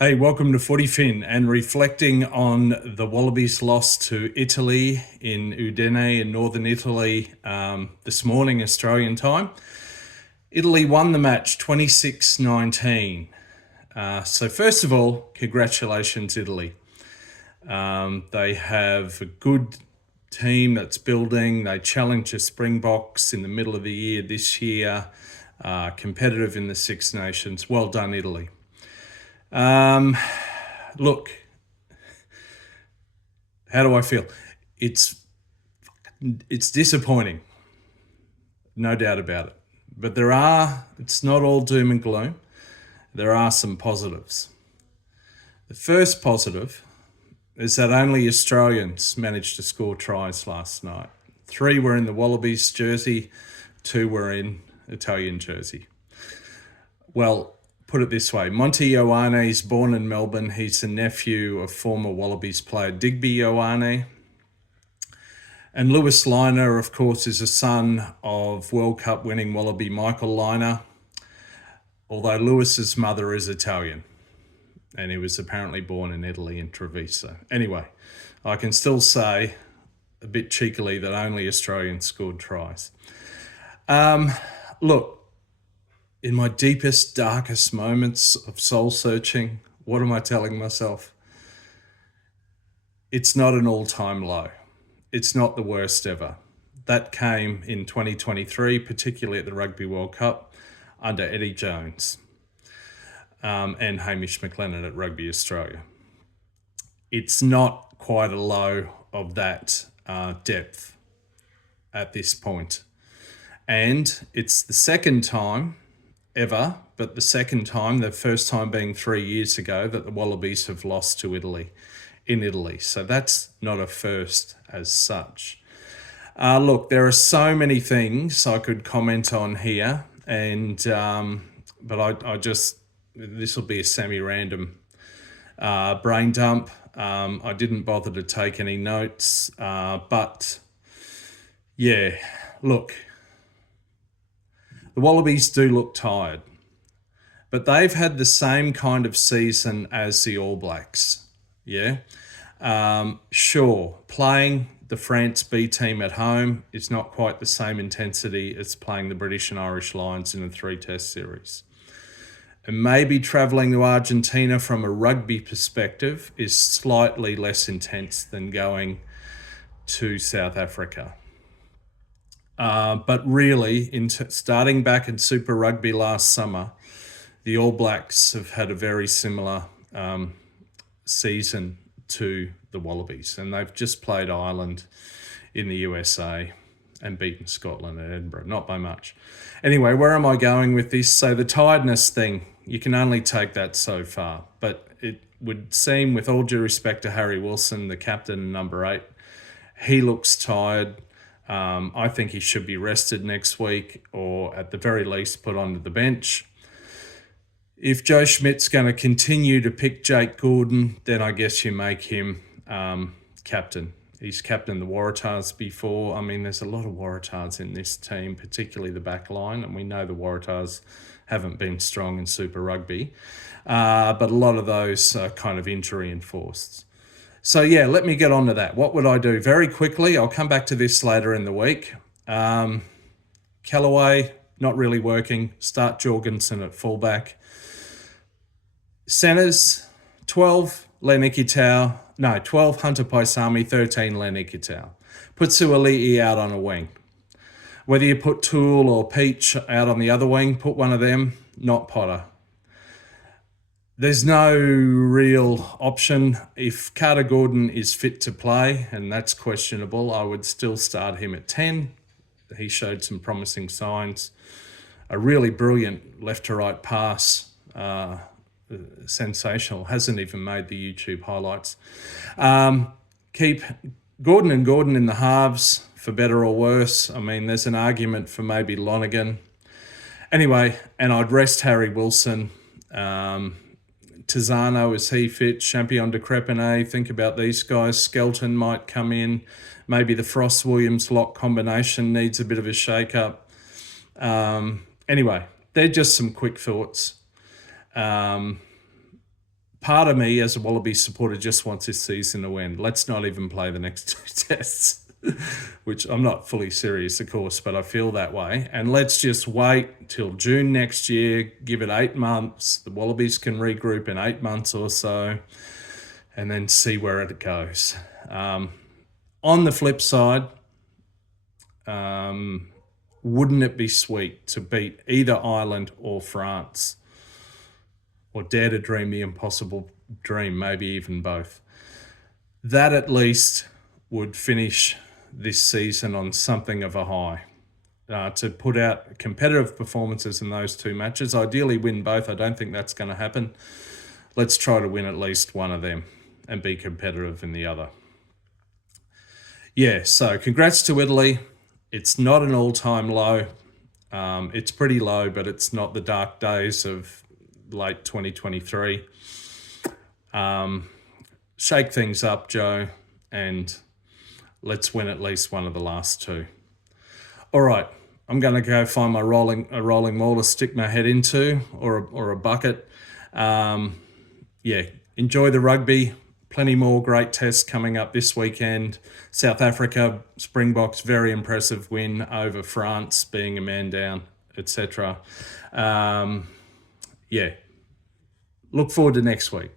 Hey, welcome to Footy Fin and reflecting on the Wallabies' loss to Italy in Udine in northern Italy this morning, Australian time. Italy won the match 26-19. So first of all, congratulations, Italy. They have a good team that's building. They challenged the Springboks in the middle of the year this year, competitive in the Six Nations. Well done, Italy. Look, how do I feel? It's disappointing, no doubt about it. But it's not all doom and gloom. There are some positives. The first positive is that only Australians managed to score tries last night. 3 were in the Wallabies jersey, 2 were in Italian jersey. Well, put it this way, Monty Ioane is born in Melbourne. He's the nephew of former Wallabies player Digby Ioane. And Lewis Liner, of course, is a son of World Cup winning Wallaby Michael Liner, although Lewis's mother is Italian, and he was apparently born in Italy in Treviso. Anyway, I can still say, a bit cheekily, that only Australians scored tries. Look, in my deepest, darkest moments of soul searching, what am I telling myself? It's not an all-time low. It's not the worst ever. That came in 2023, particularly at the Rugby World Cup, under Eddie Jones and Hamish McLennan at Rugby Australia. It's not quite a low of that depth at this point. And it's the second time ever, but the second time, the first time being 3 years ago, that the Wallabies have lost to Italy in Italy. So that's not a first as such. Look, there are so many things I could comment on here, and but I just, this will be a semi-random brain dump. I didn't bother to take any notes, but yeah, look, the Wallabies do look tired, but they've had the same kind of season as the All Blacks. Yeah. Sure, playing the France B team at home is not quite the same intensity as playing the British and Irish Lions in a 3-test series. And maybe travelling to Argentina from a rugby perspective is slightly less intense than going to South Africa. But really, starting back in Super Rugby last summer, the All Blacks have had a very similar season to the Wallabies, and they've just played Ireland in the USA and beaten Scotland at Edinburgh, not by much. Anyway, where am I going with this? So the tiredness thing, you can only take that so far, but it would seem, with all due respect to Harry Wilson, the captain, number 8, he looks tired. I think he should be rested next week, or at the very least put onto the bench. If Joe Schmidt's going to continue to pick Jake Gordon, then I guess you make him captain. He's captained the Waratahs before. I mean, there's a lot of Waratahs in this team, particularly the back line, and we know the Waratahs haven't been strong in Super Rugby, but a lot of those are kind of injury enforced. So yeah, let me get on to that. What would I do? Very quickly, I'll come back to this later in the week. Callaway, not really working. Start Jorgensen at fullback. Centres, 12 Hunter Paisami, 13 Len Ikitau. Put Suali'i out on a wing. Whether you put Toole or Peach out on the other wing, put one of them, not Potter. There's no real option. If Carter Gordon is fit to play, and that's questionable, I would still start him at 10. He showed some promising signs. A really brilliant left to right pass, sensational, hasn't even made the YouTube highlights. Keep Gordon and Gordon in the halves, for better or worse. I mean, there's an argument for maybe Lonergan. Anyway, and I'd rest Harry Wilson. Tizano, is he fit? Champion de Crepine, think about these guys. Skelton might come in. Maybe the Frost-Williams lock combination needs a bit of a shake-up. Anyway, they're just some quick thoughts. part of me as a Wallabies supporter just wants this season to end. Let's not even play the next 2 tests, which I'm not fully serious, of course, but I feel that way. And let's just wait till June next year, give it 8 months. The Wallabies can regroup in 8 months or so, and then see where it goes. On the flip side, wouldn't it be sweet to beat either Ireland or France? Or dare to dream the impossible dream, maybe even both. That at least would finish this season on something of a high. To put out competitive performances in those 2 matches, ideally win both. I don't think that's going to happen. Let's try to win at least one of them and be competitive in the other. Yeah, so congrats to Italy. It's not an all-time low. It's pretty low, but it's not the dark days of late 2023. Shake things up, Joe, and let's win at least one of the last 2. All right, I'm going to go find my rolling maul to stick my head into, or a bucket. Yeah, enjoy the rugby. Plenty more great tests coming up this weekend. South Africa, Springboks, very impressive win over France, being a man down, etc. Yeah, look forward to next week.